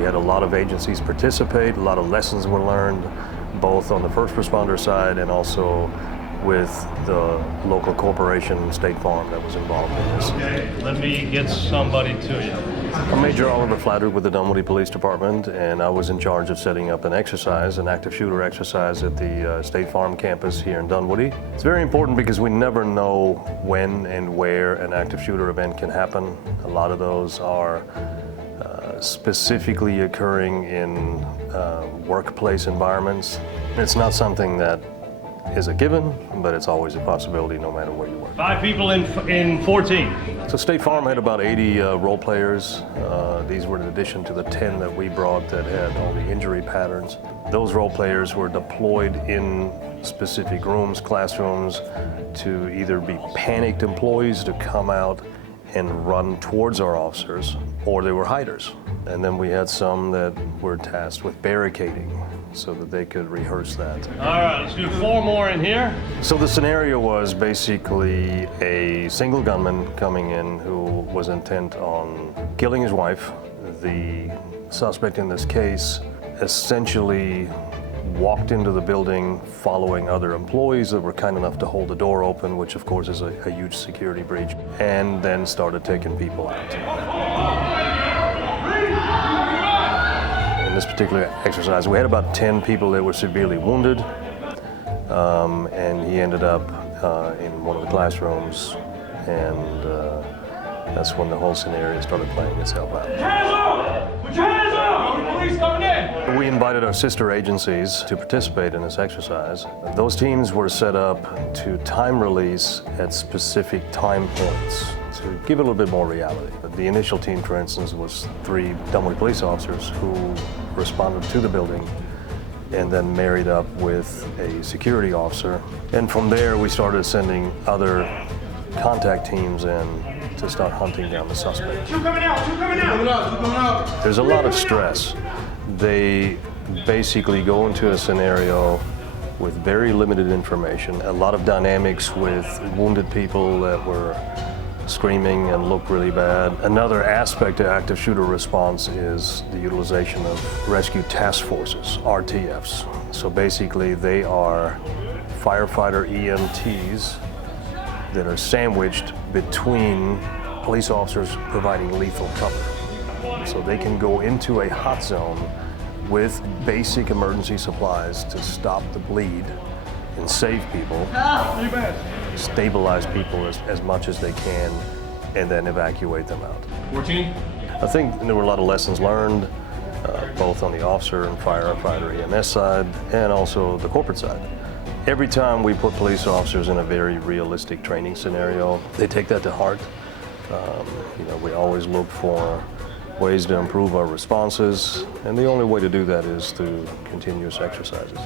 We had a lot of agencies participate, a lot of lessons were learned, both on the first responder side and also with the local corporation, State Farm, that was involved in this. Okay, let me get somebody to you. I'm Major Oliver Flattery with the Dunwoody Police Department, and I was in charge of setting up an exercise, an active shooter exercise at the State Farm campus here in Dunwoody. It's very important because we never know when and where an active shooter event can happen. A lot of those are specifically occurring in workplace environments. It's not something that is a given, but it's always a possibility no matter where you work. 5 people in 14. So State Farm had about 80 role players. These were in addition to the 10 that we brought that had all the injury patterns. Those role players were deployed in specific rooms, classrooms, to either be panicked employees to come out and run towards our officers, or they were hiders. And then we had some that were tasked with barricading so that they could rehearse that. All right, let's do 4 more in here. So the scenario was basically a single gunman coming in who was intent on killing his wife. The suspect in this case essentially walked into the building following other employees that were kind enough to hold the door open, which of course is a huge security breach, and then started taking people out. In this particular exercise, we had about 10 people that were severely wounded, and he ended up in one of the classrooms, and that's when the whole scenario started playing itself out. Hands up! Put your hands up! Police coming in! We invited our sister agencies to participate in this exercise. Those teams were set up to time release at specific time points to give it a little bit more reality. The initial team, for instance, was 3 Dunwoody police officers who responded to the building and then married up with a security officer. And from there, we started sending other contact teams in to start hunting down the suspect. Two coming out! Two coming out! Two coming out! There's a lot of stress. They basically go into a scenario with very limited information, a lot of dynamics with wounded people that were screaming and looked really bad. Another aspect to active shooter response is the utilization of rescue task forces, RTFs. So basically they are firefighter EMTs that are sandwiched between police officers providing lethal cover. So they can go into a hot zone with basic emergency supplies to stop the bleed and save people, stabilize people as much as they can, and then evacuate them out. 14. I think there were a lot of lessons learned, both on the officer and firefighter EMS side, and also the corporate side. Every time we put police officers in a very realistic training scenario, they take that to heart. We always look for ways to improve our responses, and the only way to do that is through continuous exercises.